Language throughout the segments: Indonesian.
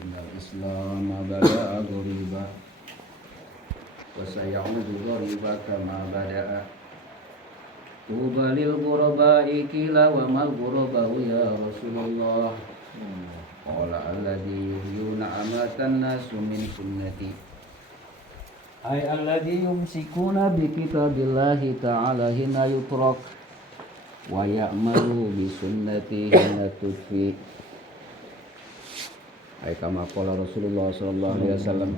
إن الإسلام بدأ غريبا وسيعود غريبا كما بدأ طوبى للغرباء قيل وما الغرباء يا رسول الله قال الذي يحيون أمات الناس من سنتي أي الذي يمسكون بكتاب الله تعالى هنا يترك ويعمل بسنته هنا تكفي أي كما قال Rasulullah sallallahu alaihi wasallam.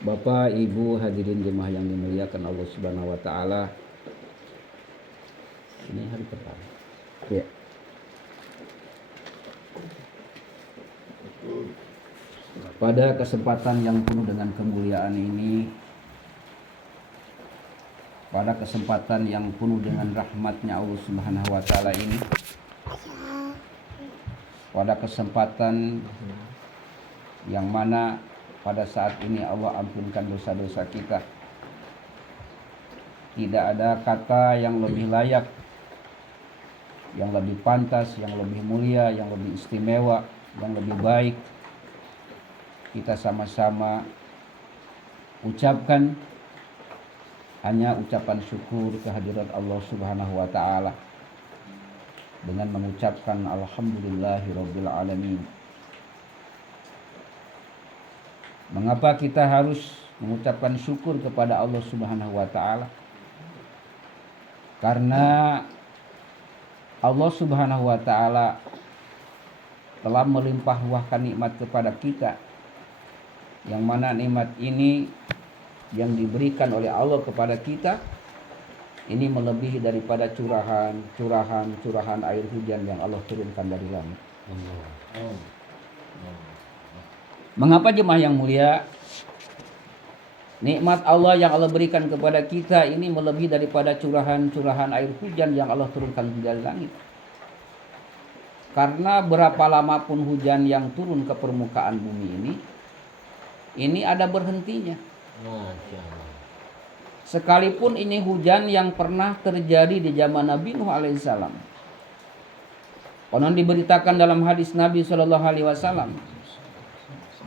Bapak, Ibu, hadirin jemaah yang dimuliakan Allah Subhanahu wa taala. Ini hari pertama. Ya. Pada kesempatan yang penuh dengan kemuliaan ini, pada kesempatan yang penuh dengan rahmatnya Allah Subhanahu wa taala ini, pada kesempatan yang mana pada saat ini Allah ampunkan dosa-dosa kita, tidak ada kata yang lebih layak, yang lebih pantas, yang lebih mulia, yang lebih istimewa, yang lebih baik kita sama-sama ucapkan hanya ucapan syukur kehadirat Allah Subhanahu wa taala dengan mengucapkan alhamdulillahirabbil alamin. Mengapa kita harus mengucapkan syukur kepada Allah Subhanahu wa taala? Karena Allah Subhanahu wa taala telah melimpahruahkan nikmat kepada kita, yang mana nikmat ini yang diberikan oleh Allah kepada kita ini melebihi daripada curahan air hujan yang Allah turunkan dari langit. Mengapa jemaah yang mulia, nikmat Allah yang Allah berikan kepada kita ini melebihi daripada curahan air hujan yang Allah turunkan dari langit? Karena berapa lama pun hujan yang turun ke permukaan bumi ini ada berhentinya. Sekalipun ini hujan yang pernah terjadi di zaman Nabi Nuh alaihissalam. Konon diberitakan dalam hadis Nabi Shallallahu alaihi wasallam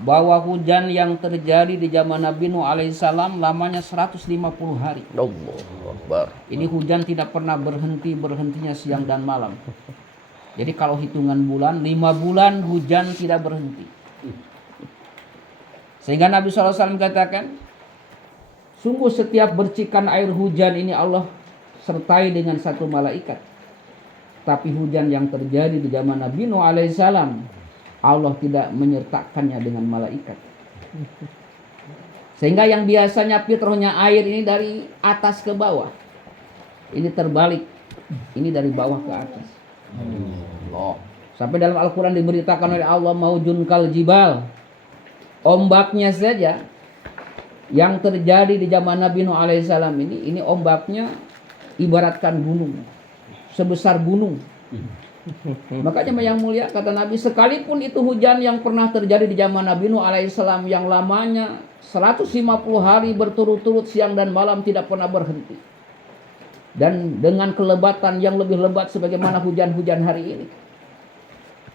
bahwa hujan yang terjadi di zaman Nabi Nuh alaihissalam lamanya 150 hari. Allahu Akbar. Ini hujan tidak pernah berhentinya siang dan malam. Jadi kalau hitungan bulan, 5 bulan hujan tidak berhenti. Sehingga Nabi SAW katakan, sungguh setiap bercikan air hujan ini Allah sertai dengan satu malaikat. Tapi hujan yang terjadi di zaman Nabi Nuh alaihissalam, Allah tidak menyertakannya dengan malaikat. Sehingga yang biasanya fitrahnya air ini dari atas ke bawah, ini terbalik. Ini dari bawah ke atas. Allah. Sampai dalam Al-Quran diberitakan oleh Allah, maujun kal jibal. Ombaknya saja yang terjadi di zaman Nabi Nuh alaihissalam ini ombaknya ibaratkan gunung, sebesar gunung. Makanya yang mulia kata Nabi, sekalipun itu hujan yang pernah terjadi di zaman Nabi Nuh alaihissalam yang lamanya 150 hari berturut-turut siang dan malam tidak pernah berhenti, dan dengan kelebatan yang lebih lebat sebagaimana hujan-hujan hari ini,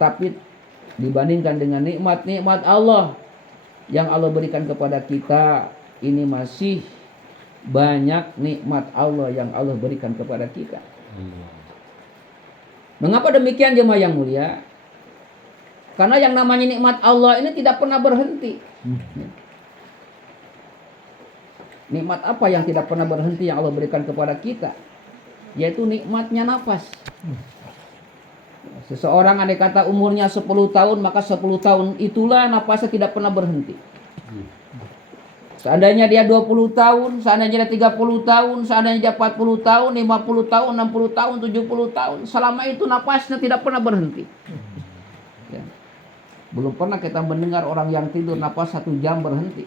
tapi dibandingkan dengan nikmat-nikmat Allah yang Allah berikan kepada kita, ini masih banyak nikmat Allah yang Allah berikan kepada kita. Mengapa demikian jemaah yang mulia? Karena yang namanya nikmat Allah ini tidak pernah berhenti. Nikmat apa yang tidak pernah berhenti yang Allah berikan kepada kita? Yaitu nikmatnya nafas. Seseorang andai kata umurnya 10 tahun, maka 10 tahun itulah nafasnya tidak pernah berhenti. Seandainya dia 20 tahun, seandainya dia 30 tahun, seandainya dia 40 tahun, 50 tahun, 60 tahun, 70 tahun, selama itu nafasnya tidak pernah berhenti. Ya. Belum pernah kita mendengar orang yang tidur nafas 1 jam berhenti.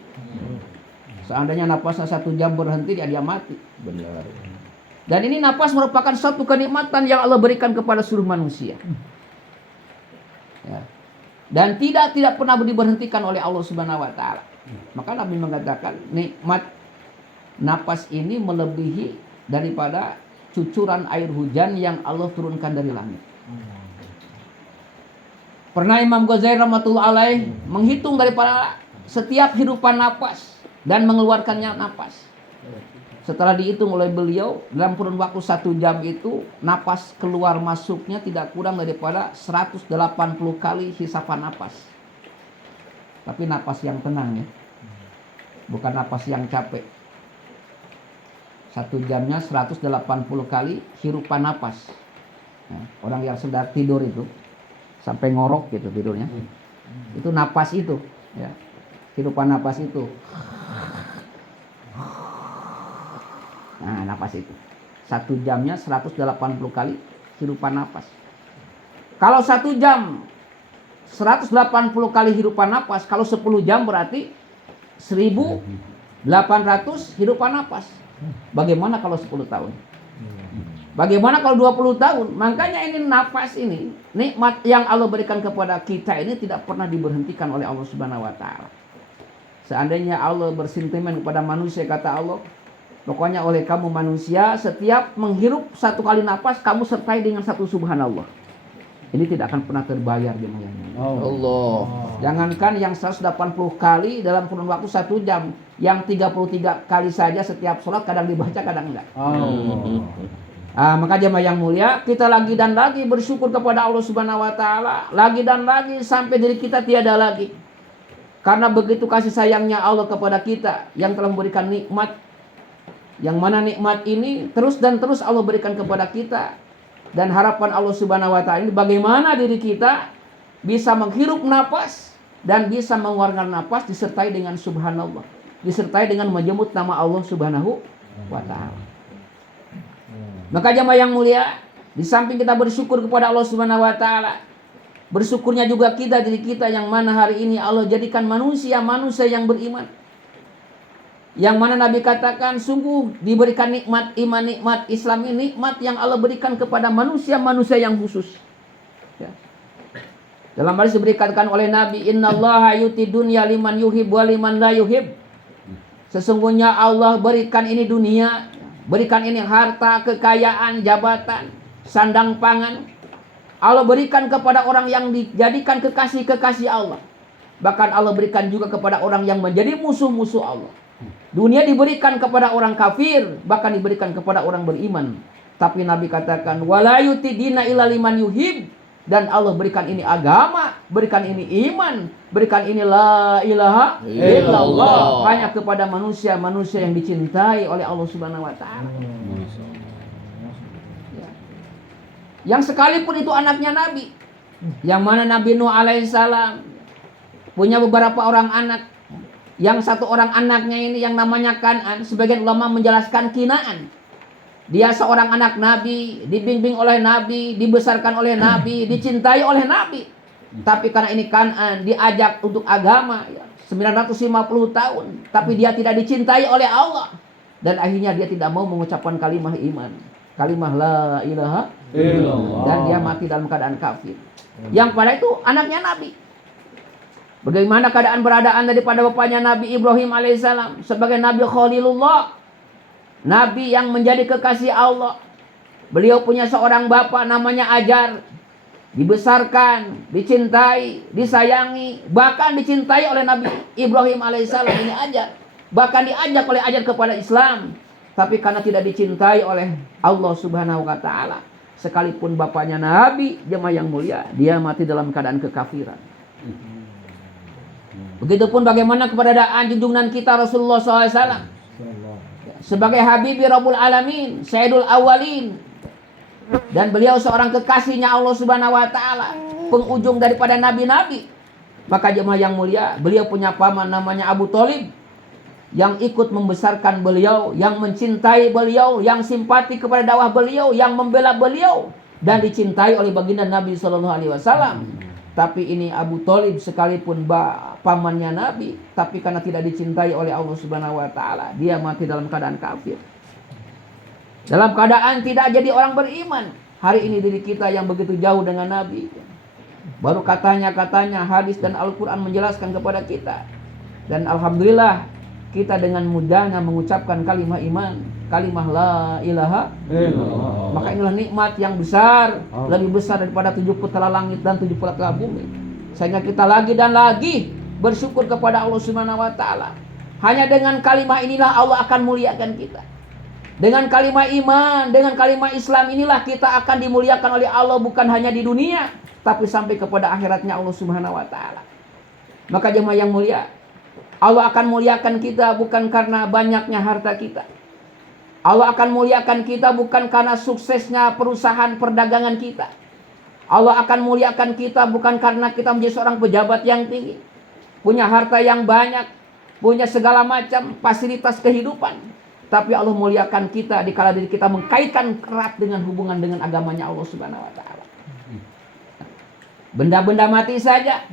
Seandainya nafasnya 1 jam berhenti, dia mati. Benar. Dan ini nafas merupakan satu kenikmatan yang Allah berikan kepada seluruh manusia. Ya. Dan tidak pernah diberhentikan oleh Allah Subhanahu wa taala. Maka Nabi mengatakan nikmat napas ini melebihi daripada cucuran air hujan yang Allah turunkan dari langit. Pernah Imam Ghazali rahmatullah alaih menghitung daripada setiap hidupan napas dan mengeluarkannya napas. Setelah dihitung oleh beliau, dalam kurun waktu 1 jam itu napas keluar masuknya tidak kurang daripada 180 kali hisapan napas. Tapi napas yang tenang ya, bukan napas yang capek. 1 jamnya 180 kali hirupan napas. Nah, orang yang sedang tidur itu sampai ngorok gitu tidurnya, itu napas itu ya, hirupan napas itu. Nah, napas itu 1 jamnya 180 kali hirupan napas. Kalau 1 jam 180 kali hirupan napas, kalau 10 jam berarti 1800 hirupan napas. Bagaimana kalau 10 tahun? Bagaimana kalau 20 tahun? Makanya ini napas ini, nikmat yang Allah berikan kepada kita ini tidak pernah diberhentikan oleh Allah Subhanahu wa taala. Seandainya Allah bersentimen kepada manusia, kata Allah, pokoknya oleh kamu manusia, setiap menghirup 1 kali napas, kamu sertai dengan 1 subhanallah. Ini tidak akan pernah terbayar di mayangnya. Allah. Jangankan yang 180 kali dalam kurun waktu 1 jam, yang 33 kali saja setiap sholat kadang dibaca, kadang enggak. Maka jemaah yang mulia, kita lagi dan lagi bersyukur kepada Allah Subhanahu wa taala, lagi dan lagi sampai diri kita tiada lagi. Karena begitu kasih sayangnya Allah kepada kita yang telah memberikan nikmat, yang mana nikmat ini terus dan terus Allah berikan kepada kita. Dan harapan Allah Subhanahu wa taala ini bagaimana diri kita bisa menghirup napas dan bisa mengeluarkan napas disertai dengan subhanallah, disertai dengan menyebut nama Allah Subhanahu wa taala. Maka jemaah yang mulia, di samping kita bersyukur kepada Allah Subhanahu wa taala, bersyukurnya juga kita diri kita yang mana hari ini Allah jadikan manusia yang beriman. Yang mana Nabi katakan sungguh diberikan nikmat iman, nikmat Islam ini nikmat yang Allah berikan kepada manusia yang khusus. Ya. Dalam hadis diberikan oleh Nabi, innallaha yuti dunya liman yuhib wa liman la yuhib. Sesungguhnya Allah berikan ini dunia, berikan ini harta, kekayaan, jabatan, sandang pangan. Allah berikan kepada orang yang dijadikan kekasih-kekasih Allah. Bahkan Allah berikan juga kepada orang yang menjadi musuh-musuh Allah. Dunia diberikan kepada orang kafir, bahkan diberikan kepada orang beriman. Tapi Nabi katakan, wala yutidina illa liman yuhib. Dan Allah berikan ini agama, berikan ini iman, berikan ini la ilaha illallah. Hanya kepada manusia yang dicintai oleh Allah Subhanahu wa taala. Ya. Yang sekalipun itu anaknya Nabi, yang mana Nabi Nuh alaihissalam punya beberapa orang anak. Yang 1 orang anaknya ini yang namanya Kan'an, sebagian ulama menjelaskan Kinaan. Dia seorang anak Nabi, dibimbing oleh Nabi, dibesarkan oleh Nabi, dicintai oleh Nabi. Tapi karena ini Kan'an, diajak untuk agama 950 tahun, tapi dia tidak dicintai oleh Allah. Dan akhirnya dia tidak mau mengucapkan kalimah iman, kalimah la ilaha illallah, dan dia mati dalam keadaan kafir. Yang pada itu anaknya Nabi. Bagaimana keadaan beradaan daripada bapaknya Nabi Ibrahim alaihissalam sebagai Nabi Khalilullah, Nabi yang menjadi kekasih Allah. Beliau punya seorang bapak namanya Ajar, dibesarkan, dicintai, disayangi, bahkan dicintai oleh Nabi Ibrahim alaihissalam ini Ajar. Bahkan diajak oleh Ajar kepada Islam, tapi karena tidak dicintai oleh Allah Subhanahu wa taala, sekalipun bapaknya Nabi, jemaah yang mulia, dia mati dalam keadaan kekafiran. Begitupun bagaimana keberadaan junjungan kita Rasulullah SAW sebagai Habibi Rabbul Alamin, Sayyidul Awwalin, dan beliau seorang kekasihnya Allah Subhanahu wa taala, penghujung daripada nabi-nabi. Maka jemaah yang mulia, beliau punya paman namanya Abu Thalib yang ikut membesarkan beliau, yang mencintai beliau, yang simpati kepada dakwah beliau, yang membela beliau dan dicintai oleh baginda Nabi sallallahu alaihi wasallam. Tapi ini Abu Thalib sekalipun pamannya Nabi, tapi karena tidak dicintai oleh Allah Subhanahu wa taala, dia mati dalam keadaan kafir. Dalam keadaan tidak jadi orang beriman. Hari ini diri kita yang begitu jauh dengan Nabi, baru katanya hadis dan Al-Quran menjelaskan kepada kita. Dan alhamdulillah kita dengan mudahnya mengucapkan kalimah iman, kalimah la ilaha illallah. Maka inilah nikmat yang besar, lebih besar daripada 7 putra langit dan 7 putra bumi. Sehingga kita lagi dan lagi bersyukur kepada Allah Subhanahu wa taala. Hanya dengan kalimah inilah Allah akan muliakan kita. Dengan kalimah iman, dengan kalimah Islam inilah kita akan dimuliakan oleh Allah, bukan hanya di dunia, tapi sampai kepada akhiratnya Allah Subhanahu wa taala. Maka jemaah yang mulia, Allah akan muliakan kita bukan karena banyaknya harta kita. Allah akan muliakan kita bukan karena suksesnya perusahaan perdagangan kita. Allah akan muliakan kita bukan karena kita menjadi seorang pejabat yang tinggi, punya harta yang banyak, punya segala macam fasilitas kehidupan. Tapi Allah muliakan kita dikala diri kita mengkaitkan erat dengan hubungan dengan agamanya Allah Subhanahu wa taala. Benda-benda mati saja,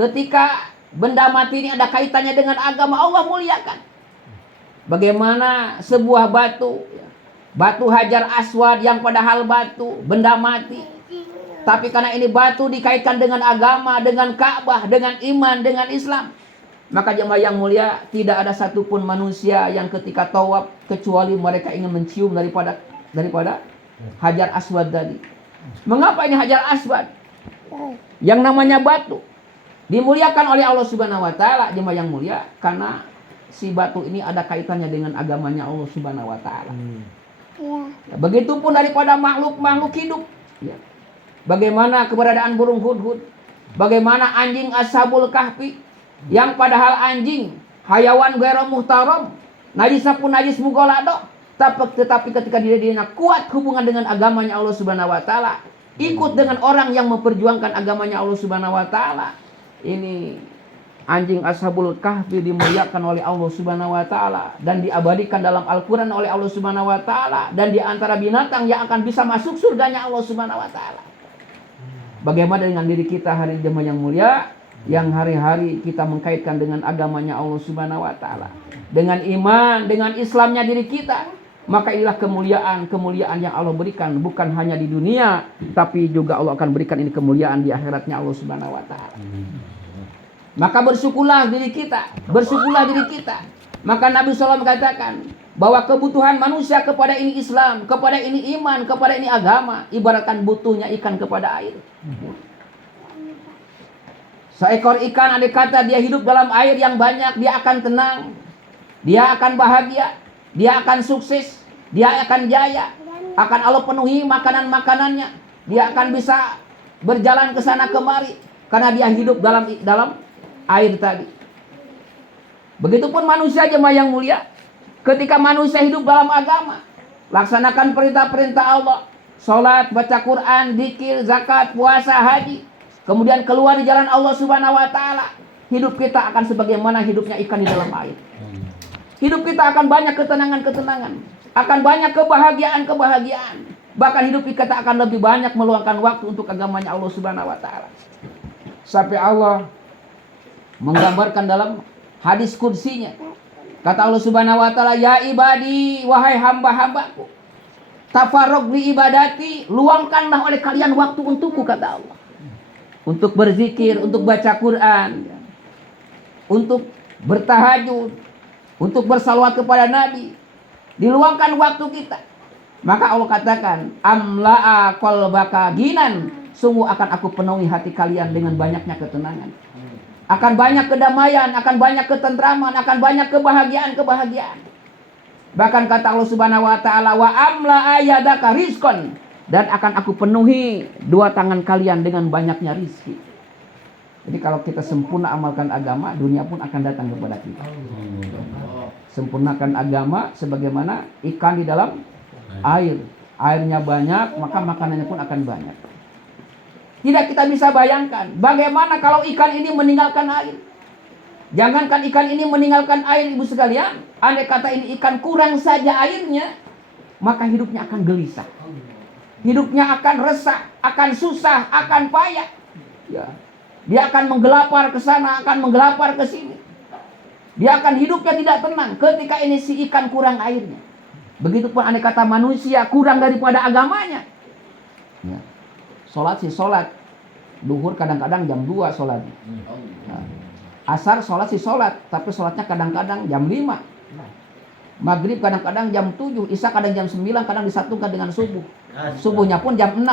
ketika benda mati ini ada kaitannya dengan agama, Allah muliakan. Bagaimana sebuah batu Hajar Aswad yang padahal batu, benda mati, tapi karena ini batu dikaitkan dengan agama, dengan Ka'bah, dengan iman, dengan Islam. Maka jemaah yang mulia, tidak ada satupun manusia yang ketika tawaf kecuali mereka ingin mencium daripada Hajar Aswad tadi. Mengapa ini Hajar Aswad? Yang namanya batu dimuliakan oleh Allah Subhanahu wa taala, jemaah yang mulia, karena si batu ini ada kaitannya dengan agamanya Allah Subhanahu wa taala. Begitupun daripada makhluk-makhluk hidup. Ya. Bagaimana keberadaan burung hudhud, bagaimana anjing Ashabul Kahfi, yang padahal anjing hayawan ghairu muhtaram, najisnya pun najis mughalladh, tetapi ketika dirinya kuat hubungan dengan agamanya Allah Subhanahu wa taala, ikut dengan orang yang memperjuangkan agamanya Allah Subhanahu wa taala, ini anjing Ashabul Kahfi dimuliakan oleh Allah Subhanahu wa taala dan diabadikan dalam Al-Qur'an oleh Allah Subhanahu wa taala, dan di antara binatang yang akan bisa masuk surganya Allah Subhanahu wa taala. Bagaimana dengan diri kita hari jemaah yang mulia, yang hari-hari kita mengkaitkan dengan agamanya Allah Subhanahu wa taala, dengan iman, dengan Islamnya diri kita, maka inilah kemuliaan yang Allah berikan, bukan hanya di dunia, tapi juga Allah akan berikan ini kemuliaan di akhiratnya Allah Subhanahu wa taala. Maka bersyukurlah diri kita, bersyukurlah diri kita. Maka Nabi SAW katakan bahwa kebutuhan manusia kepada ini Islam, kepada ini iman, kepada ini agama, ibaratkan butuhnya ikan kepada air. Seekor ikan, andai kata dia hidup dalam air yang banyak, dia akan tenang, dia akan bahagia, dia akan sukses, dia akan jaya, akan Allah penuhi makanan-makanannya, dia akan bisa berjalan ke sana kemari karena dia hidup dalam air tadi. Begitupun manusia jemaah yang mulia, ketika manusia hidup dalam agama, laksanakan perintah-perintah Allah, salat, baca Quran, zikir, zakat, puasa, haji, kemudian keluar di jalan Allah Subhanahu wa taala, hidup kita akan sebagaimana hidupnya ikan di dalam air. Hidup kita akan banyak ketenangan-ketenangan, akan banyak kebahagiaan-kebahagiaan. Bahkan hidup kita akan lebih banyak meluangkan waktu untuk agamanya Allah Subhanahu wa taala. Sampai Allah menggambarkan dalam hadis qudsinya, kata Allah Subhanahu wa taala, ya ibadi, wahai hamba-hambaku, tafarraq li ibadati, luangkanlah oleh kalian waktu untukku, kata Allah. Untuk berzikir, untuk baca Quran, untuk bertahajud, untuk bersalawat kepada Nabi, diluangkan waktu kita. Maka Allah katakan, amla'a qalbaka ginan, sungguh akan aku penuhi hati kalian dengan banyaknya ketenangan, akan banyak kedamaian, akan banyak ketentraman, akan banyak kebahagiaan. Bahkan kata Allah Subhanahu wa taala, wa amla'a yadaka rizqan, dan akan aku penuhi dua tangan kalian dengan banyaknya rizki. Jadi kalau kita sempurna amalkan agama, dunia pun akan datang kepada kita. Sempurnakan agama sebagaimana ikan di dalam air. Airnya banyak, maka makanannya pun akan banyak. Tidak kita bisa bayangkan bagaimana kalau ikan ini meninggalkan air. Jangankan ikan ini meninggalkan air, ibu sekalian, andai kata ini ikan kurang saja airnya, maka hidupnya akan gelisah. Hidupnya akan resah, akan susah, akan payah. Ya. Dia akan menggelapar ke sana, akan menggelapar ke sini. Dia akan hidupnya tidak tenang ketika ini si ikan kurang airnya. Begitupun andai kata manusia kurang daripada agamanya. Ya. Sholat sih sholat. Duhur kadang-kadang jam 2 sholat. Nah. Asar sholat sih sholat, tapi sholatnya kadang-kadang jam 5. Maghrib kadang-kadang jam 7, Isya kadang jam 9, kadang disatukan dengan subuh. Subuhnya pun jam 6.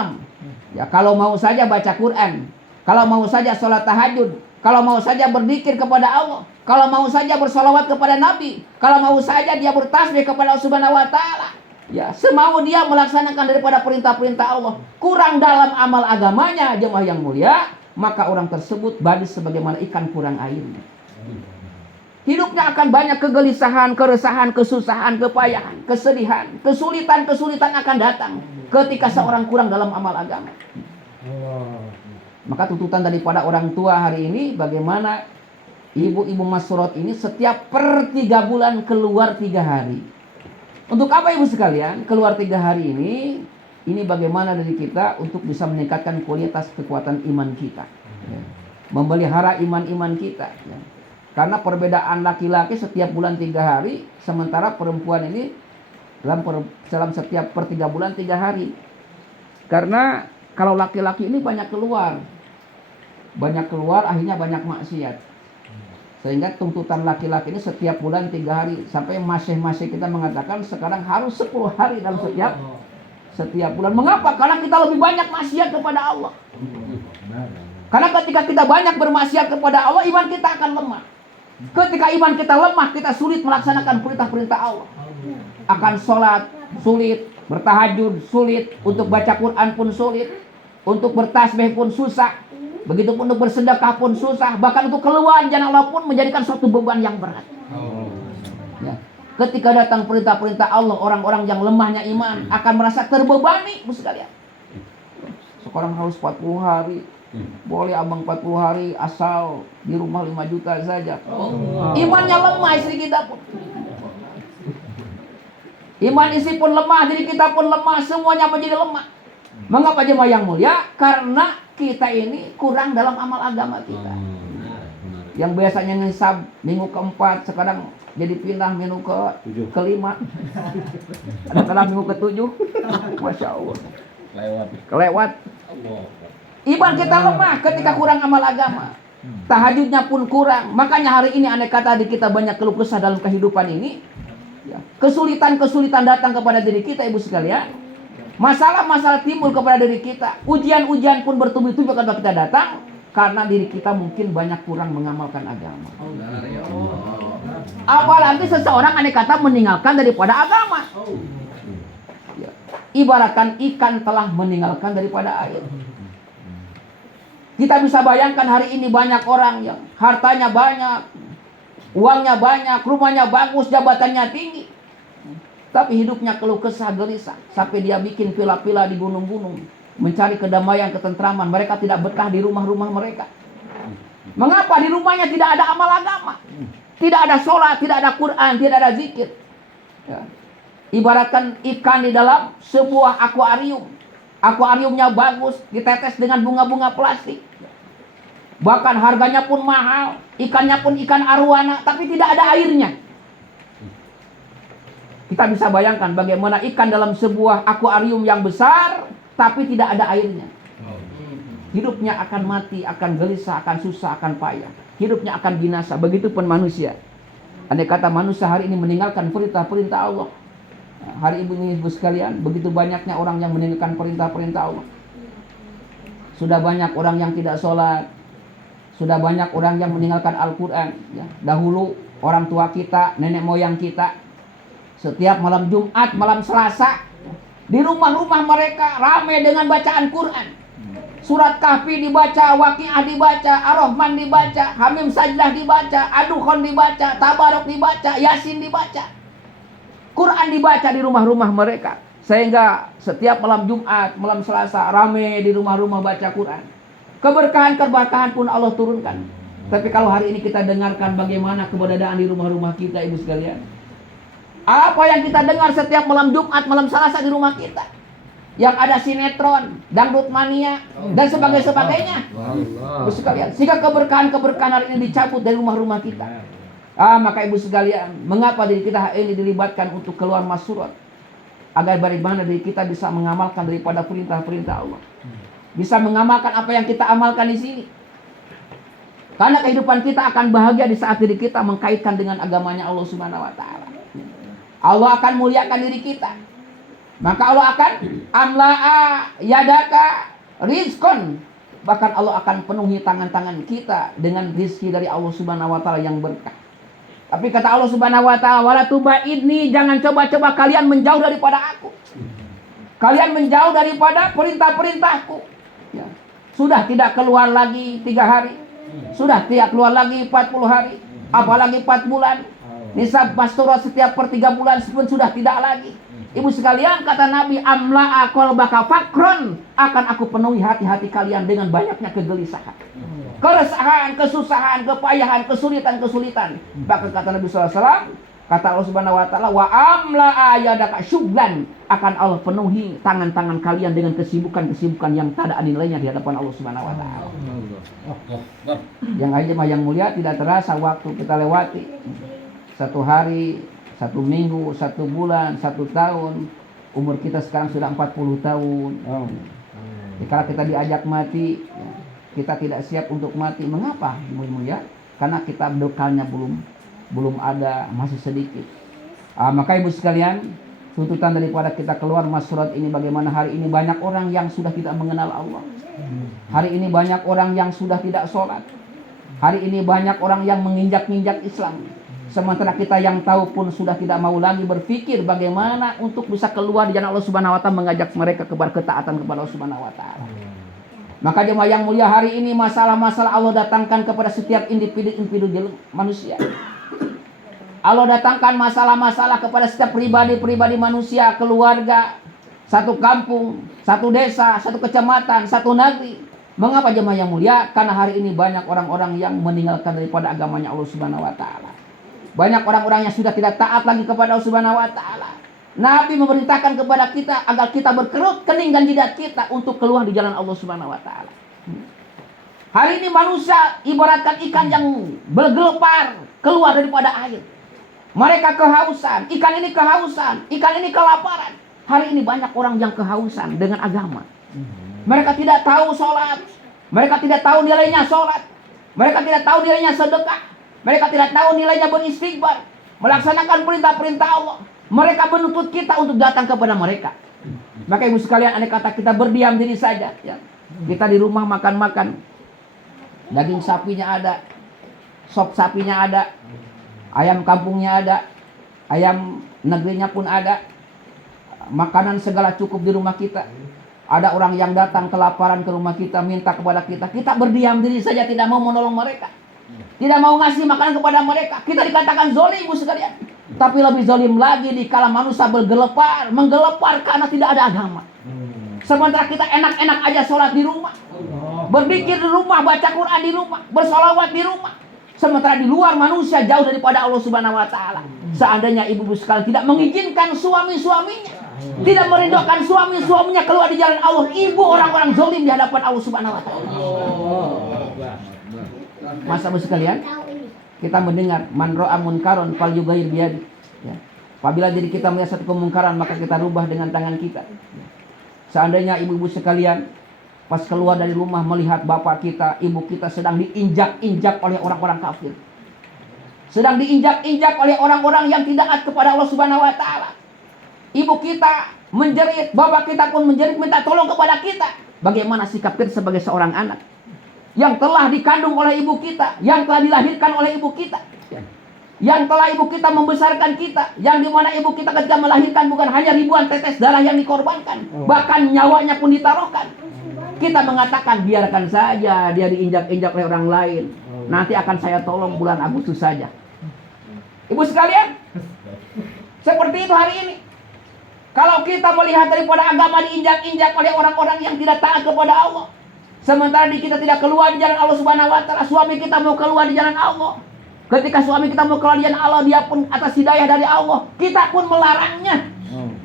Ya, kalau mau saja baca Quran, kalau mau saja sholat tahajud, kalau mau saja berzikir kepada Allah, kalau mau saja bersolawat kepada Nabi, kalau mau saja dia bertasbih kepada Allah Subhanahu wa taala. Ya, semau dia melaksanakan daripada perintah-perintah Allah, kurang dalam amal agamanya, jemaah yang mulia, maka orang tersebut badis sebagaimana ikan kurang airnya. Hidupnya akan banyak kegelisahan, keresahan, kesusahan, kepayahan, kesedihan, kesulitan akan datang ketika seorang kurang dalam amal agama. Maka tuntutan daripada orang tua hari ini, bagaimana ibu-ibu Masrot ini setiap per 3 bulan keluar 3 hari. Untuk apa ibu sekalian? Keluar 3 hari ini bagaimana dari kita untuk bisa meningkatkan kualitas kekuatan iman kita, memelihara iman-iman kita. Karena perbedaan laki-laki setiap bulan 3 hari, sementara perempuan ini dalam setiap per 3 bulan 3 hari. Karena kalau laki-laki ini banyak keluar akhirnya banyak maksiat. Sehingga tuntutan laki-laki ini setiap bulan 3 hari. Sampai masih kita mengatakan sekarang harus 10 hari dalam setiap bulan. Mengapa? Karena kita lebih banyak maksiat kepada Allah. Karena ketika kita banyak bermaksiat kepada Allah, iman kita akan lemah. Ketika iman kita lemah, kita sulit melaksanakan perintah-perintah Allah. Akan sholat sulit, bertahajud sulit, untuk baca Quran pun sulit, untuk bertasbih pun susah, begitupun untuk bersedekah pun susah, bahkan untuk keluar jalan Allah pun menjadikan suatu beban yang berat. Ya. Ketika datang perintah-perintah Allah, orang-orang yang lemahnya iman akan merasa terbebani, Bu sekalian. Sekarang harus 40 hari. Boleh abang 40 hari asal di rumah 5 juta saja. Imannya lemah, istri kita pun. Iman istri pun lemah, diri kita pun lemah, semuanya menjadi lemah. Mengapa jemaah yang mulia? Karena kita ini kurang dalam amal agama kita. Yang biasanya nisab minggu ke-4, sekarang jadi pindah minggu ke-5. Kadang-kadang minggu ke-7. Masya Allah. Kelewat. Iman kita lemah ketika kurang amal agama. Tahajudnya pun kurang. Makanya hari ini aneh kata di kita banyak keluh kesah dalam kehidupan ini. Kesulitan datang kepada diri kita, ibu sekalian. Masalah-masalah timbul kepada diri kita. Ujian-ujian pun bertubi-tubi kepada kita datang. Karena diri kita mungkin banyak kurang mengamalkan agama. Apalagi seseorang aneh kata meninggalkan daripada agama. Ibaratkan ikan telah meninggalkan daripada air. Kita bisa bayangkan hari ini banyak orang yang hartanya banyak, uangnya banyak, rumahnya bagus, jabatannya tinggi, tapi hidupnya keluh kesah gelisah. Sampai dia bikin villa-villa di gunung-gunung, mencari kedamaian, ketentraman. Mereka tidak betah di rumah-rumah mereka. Mengapa? Di rumahnya tidak ada amal agama, tidak ada sholat, tidak ada Quran, tidak ada zikir. Ya. Ibaratkan ikan di dalam sebuah akuarium. Akuariumnya bagus, ditetes dengan bunga-bunga plastik. Bahkan harganya pun mahal, ikannya pun ikan arwana, tapi tidak ada airnya. Kita bisa bayangkan bagaimana ikan dalam sebuah akuarium yang besar, tapi tidak ada airnya. Hidupnya akan mati, akan gelisah, akan susah, akan payah. Hidupnya akan binasa. Begitupun manusia. Andai kata manusia hari ini meninggalkan perintah-perintah Allah. Hari ini ibu sekalian, begitu banyaknya orang yang meninggalkan perintah-perintah Allah. Sudah banyak orang yang tidak sholat. Sudah banyak orang yang meninggalkan Al-Quran. Ya. Dahulu orang tua kita, nenek moyang kita, setiap malam Jumat, malam Selasa, di rumah-rumah mereka ramai dengan bacaan Quran. Surat Kahfi dibaca, Waqiah dibaca, Ar-Rahman dibaca, Hamim Sajdah dibaca, Ad-Dukhan dibaca, Tabarok dibaca, Yasin dibaca. Quran dibaca di rumah-rumah mereka. Sehingga setiap malam Jumat, malam Selasa, ramai di rumah-rumah baca Quran. Keberkahan pun Allah turunkan. Tapi kalau hari ini kita dengarkan bagaimana keberadaan di rumah-rumah kita, ibu sekalian. Apa yang kita dengar setiap malam Jumat, malam Selasa di rumah kita? Yang ada sinetron, dangdut mania, dan sebagainya. Ibu sekalian, sehingga keberkahan hari ini dicabut dari rumah-rumah kita. Maka ibu sekalian, mengapa diri kita ini dilibatkan untuk keluar Masrot? Agar bagaimana diri kita bisa mengamalkan daripada perintah-perintah Allah. Bisa mengamalkan apa yang kita amalkan di sini. Karena kehidupan kita akan bahagia di saat diri kita mengkaitkan dengan agamanya Allah Subhanahu wa taala. Allah akan muliakan diri kita. Maka Allah akan amla'a yadaka rizqan. Bahkan Allah akan penuhi tangan-tangan kita dengan rizki dari Allah Subhanahu wa taala yang berkah. Tapi kata Allah Subhanahu wa taala, wala tubaidni, jangan coba-coba kalian menjauh daripada aku. Kalian menjauh daripada perintah-perintahku. Ya. Sudah tidak keluar lagi 3 hari. Sudah tidak keluar lagi 40 hari. Apalagi 4 bulan. Nisab pastoral setiap per 3 bulan pun sudah tidak lagi. Ibu sekalian, kata Nabi, amla'a qalbaka fakron, akan aku penuhi hati-hati kalian dengan banyaknya kegelisahan, keresahan, kesusahan, kepayahan, kesulitan. Bahkan kata Nabi SAW, kata Allah Subhanahu wa taala, wa amla'a yadaka syuglan, akan Allah penuhi tangan-tangan kalian dengan kesibukan-kesibukan yang tak ada nilainya di hadapan Allah Subhanahu wa taala. Yang aja mah yang mulia, tidak terasa waktu kita lewati. 1 hari, 1 minggu, 1 bulan, 1 tahun. Umur kita sekarang sudah 40 tahun. Kalau kita diajak mati, kita tidak siap untuk mati. Mengapa? Ya? Karena kita bekalnya belum ada, masih sedikit. Maka ibu sekalian, tuntutan daripada kita keluar mas surat ini, bagaimana hari ini banyak orang yang sudah tidak mengenal Allah. Hari ini banyak orang yang sudah tidak sholat. Hari ini banyak orang yang menginjak-injak Islam. Sementara kita yang tahu pun sudah tidak mau lagi berpikir bagaimana untuk bisa keluar di jalan Allah Subhanahu wa taala, mengajak mereka kepada ketaatan kepada Allah Subhanahu wa taala. Maka jemaah yang mulia, hari ini masalah-masalah Allah datangkan kepada setiap individu manusia. Allah datangkan masalah-masalah kepada setiap pribadi manusia, keluarga, satu kampung, satu desa, satu kecamatan, satu negeri. Mengapa jemaah yang mulia? Karena hari ini banyak orang-orang yang meninggalkan daripada agamanya Allah Subhanahu wa taala. Banyak orang-orang yang sudah tidak taat lagi kepada Allah Subhanahu wa taala. Nabi memerintahkan kepada kita agar kita berkerut kening dan jidat kita untuk keluar di jalan Allah Subhanahu wa taala. Hari ini manusia ibaratkan ikan yang bergelepar keluar daripada air. Mereka kehausan, ikan ini kehausan, ikan ini kelaparan. Hari ini banyak orang yang kehausan dengan agama. Mereka tidak tahu sholat, mereka tidak tahu nilainya sholat, mereka tidak tahu nilainya sedekah. Mereka tidak tahu nilainya beristighfar, melaksanakan perintah-perintah Allah. Mereka menuntut kita untuk datang kepada mereka. Maka ibu sekalian, andai kata kita berdiam diri saja, ya. Kita di rumah makan-makan, daging sapinya ada, sop sapinya ada, ayam kampungnya ada, ayam negerinya pun ada, makanan segala cukup di rumah kita. Ada orang yang datang kelaparan ke rumah kita, minta kepada kita, kita berdiam diri saja, tidak mau menolong mereka, tidak mau ngasih makanan kepada mereka. Kita dikatakan zolim, ibu sekalian. Tapi lebih zolim lagi dikala manusia menggelepar karena tidak ada agama. Sementara kita enak-enak aja sholat di rumah, berzikir di rumah, baca Quran di rumah, bersolawat di rumah. Sementara di luar manusia jauh daripada Allah Subhanahu wa taala. Seandainya ibu-ibu sekalian tidak mengizinkan suami-suaminya, tidak merindukan suami-suaminya keluar di jalan Allah, ibu orang-orang zolim di hadapan Allah Subhanahu wa taala. Masa ibu sekalian, kita mendengar man ra'a munkaron falyughayyir biyadi. Ya. Apabila diri kita melihat satu kemungkaran, maka kita rubah dengan tangan kita. Seandainya ibu-ibu sekalian pas keluar dari rumah melihat bapak kita, ibu kita sedang diinjak-injak oleh orang-orang kafir, sedang diinjak-injak oleh orang-orang yang tidak taat kepada Allah Subhanahu wa taala. Ibu kita menjerit, bapak kita pun menjerit minta tolong kepada kita. Bagaimana sikap kita sebagai seorang anak yang telah dikandung oleh ibu kita, yang telah dilahirkan oleh ibu kita, yang telah ibu kita membesarkan kita, yang dimana ibu kita ketika melahirkan bukan hanya ribuan tetes darah yang dikorbankan, bahkan nyawanya pun ditaruhkan. Kita mengatakan biarkan saja dia diinjak-injak oleh orang lain, nanti akan saya tolong bulan Agustus saja. Ibu sekalian, seperti itu hari ini. Kalau kita melihat daripada agama diinjak-injak oleh orang-orang yang tidak taat kepada Allah, sementara kita tidak keluar di jalan Allah Subhanahu wa taala, suami kita mau keluar di jalan Allah. Ketika suami kita mau keluar di jalan Allah, dia pun atas hidayah dari Allah, kita pun melarangnya.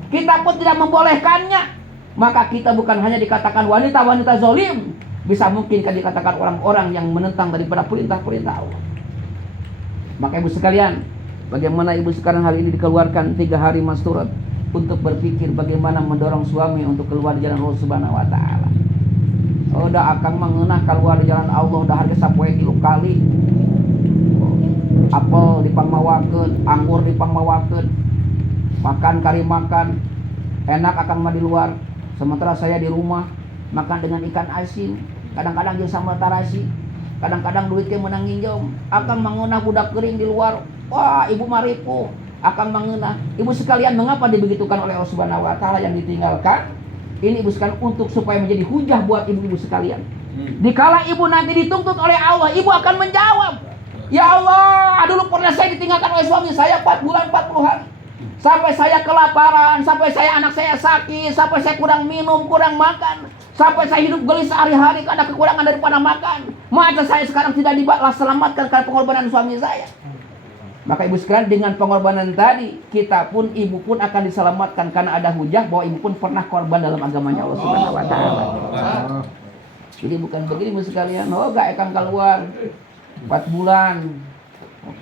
Kita pun tidak membolehkannya. Maka kita bukan hanya dikatakan wanita-wanita zalim, bisa mungkin kan dikatakan orang-orang yang menentang daripada perintah-perintah Allah. Maka ibu sekalian, bagaimana ibu sekarang hari ini dikeluarkan 3 hari masturat untuk berpikir bagaimana mendorong suami untuk keluar di jalan Allah Subhanahu wa taala. Udah akang mengenah keluar di jalan Allah, udah harga sapoe 3 kali. Apel dipangmawakeun, anggur dipangmawakeun. makan kari makan, enak akang mah di luar. Sementara saya di rumah makan dengan ikan asin, kadang-kadang jeung sambal tarasi, kadang-kadang duit ke menang nginjom. Akang mangeunah budak kering di luar. Wah, ibu maripu. Akang mangeunah. Ibu sekalian, mengapa dibegitukan oleh Allah Subhanahu wa taala yang ditinggalkan? Ini ibu sekalian untuk supaya menjadi hujah buat ibu-ibu sekalian. Dikala ibu nanti dituntut oleh Allah, ibu akan menjawab, ya Allah, dulu pernah saya ditinggalkan oleh suami saya 4 bulan 40 hari. Sampai saya kelaparan, sampai anak saya sakit, sampai saya kurang minum, kurang makan, sampai saya hidup gelisah hari-hari karena kekurangan daripada makan. Masa saya sekarang tidak diselamatkan karena pengorbanan suami saya. Maka ibu sekalian, dengan pengorbanan tadi, kita pun, ibu pun akan diselamatkan karena ada hujah bahwa ibu pun pernah korban dalam agamanya Allah Subhanahu wa taala. Jadi bukan begini ibu sekalian, oh gak akan keluar 4 bulan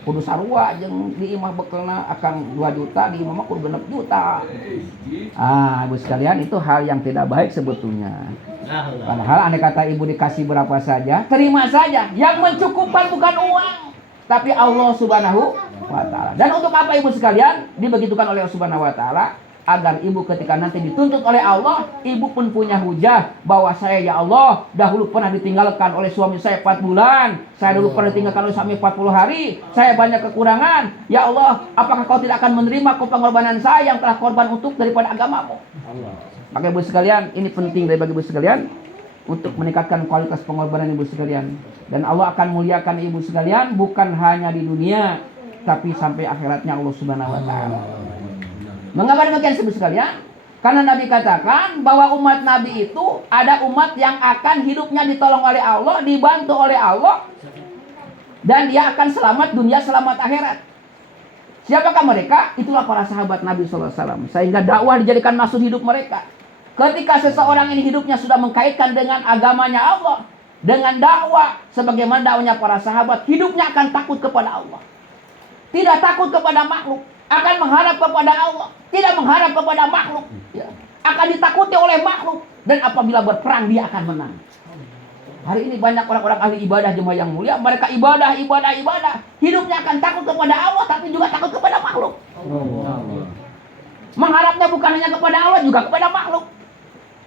kudu sarua jeung di imah bekelna akan 2 juta, di imah mah kudu 6 juta. Ibu sekalian, itu hal yang tidak baik sebetulnya. Padahal andai kata ibu dikasih berapa saja, terima saja. Yang mencukupkan bukan uang, tapi Allah Subhanahu wa taala. Dan untuk apa ibu sekalian dibegitukan oleh Allah Subhanahu wa taala? Agar ibu ketika nanti dituntut oleh Allah, ibu pun punya hujah bahwa saya, ya Allah, dahulu pernah ditinggalkan oleh suami saya 4 bulan. Saya dulu pernah ditinggalkan oleh suami 40 hari. Saya banyak kekurangan. Ya Allah, apakah kau tidak akan menerima pengorbanan saya yang telah korban untuk daripada agamamu? Maka ibu sekalian, ini penting bagi ibu sekalian untuk meningkatkan kualitas pengorbanan ibu sekalian. Dan Allah akan muliakan ibu sekalian bukan hanya di dunia, tapi sampai akhiratnya Allah Subhanahu wa taala. Mengapa demikian ibu sekalian? Karena Nabi katakan bahwa umat Nabi itu ada umat yang akan hidupnya ditolong oleh Allah, dibantu oleh Allah, dan dia akan selamat dunia, selamat akhirat. Siapakah mereka? Itulah para sahabat Nabi SAW. Sehingga dakwah dijadikan maksud hidup mereka. Ketika seseorang ini hidupnya sudah mengkaitkan dengan agamanya Allah, dengan dakwah, sebagaimana dakwahnya para sahabat, hidupnya akan takut kepada Allah. Tidak takut kepada makhluk, akan mengharap kepada Allah, tidak mengharap kepada makhluk, ya. Akan ditakuti oleh makhluk, dan apabila berperang dia akan menang. Hari ini banyak orang-orang ahli ibadah jemaah yang mulia, mereka ibadah, hidupnya akan takut kepada Allah, tapi juga takut kepada makhluk. Mengharapnya bukan hanya kepada Allah, juga kepada makhluk.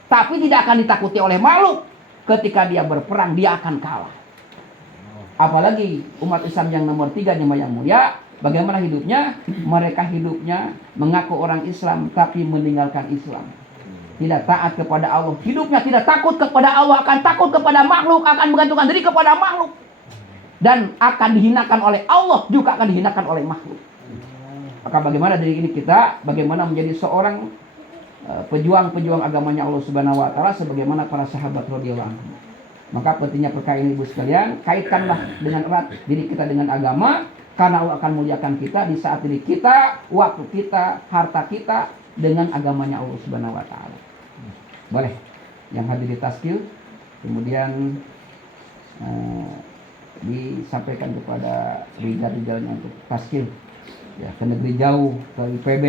Tapi tidak akan ditakuti oleh makhluk. Ketika dia berperang, dia akan kalah. Apalagi umat Islam yang nomor 3 jemaah yang mulia, bagaimana hidupnya? Mereka hidupnya mengaku orang Islam tapi meninggalkan Islam. Tidak taat kepada Allah. Hidupnya tidak takut kepada Allah, akan takut kepada makhluk, akan menggantungkan diri kepada makhluk. Dan akan dihinakan oleh Allah, juga akan dihinakan oleh makhluk. Maka bagaimana dari ini kita, bagaimana menjadi seorang pejuang-pejuang agamanya Allah Subhanahu wa taala sebagaimana para sahabat radhiyallahu anhum. Maka pentingnya perkara ini ibu sekalian, kaitkanlah dengan erat diri kita dengan agama. Karena Allah akan muliakan kita di saat diri kita, waktu kita, harta kita dengan agamanya Allah Subhanahu wa taala. Boleh yang hadir di taskil, kemudian disampaikan kepada rijal-rijalnya untuk taskil, ya, ke negeri jauh, ke IPB,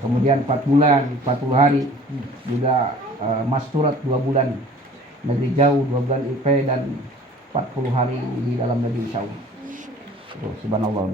kemudian 4 bulan, 40 hari, juga masturat 2 bulan, negeri jauh 2 bulan IP dan 40 hari di dalam negeri insyaallah. Subhanallah.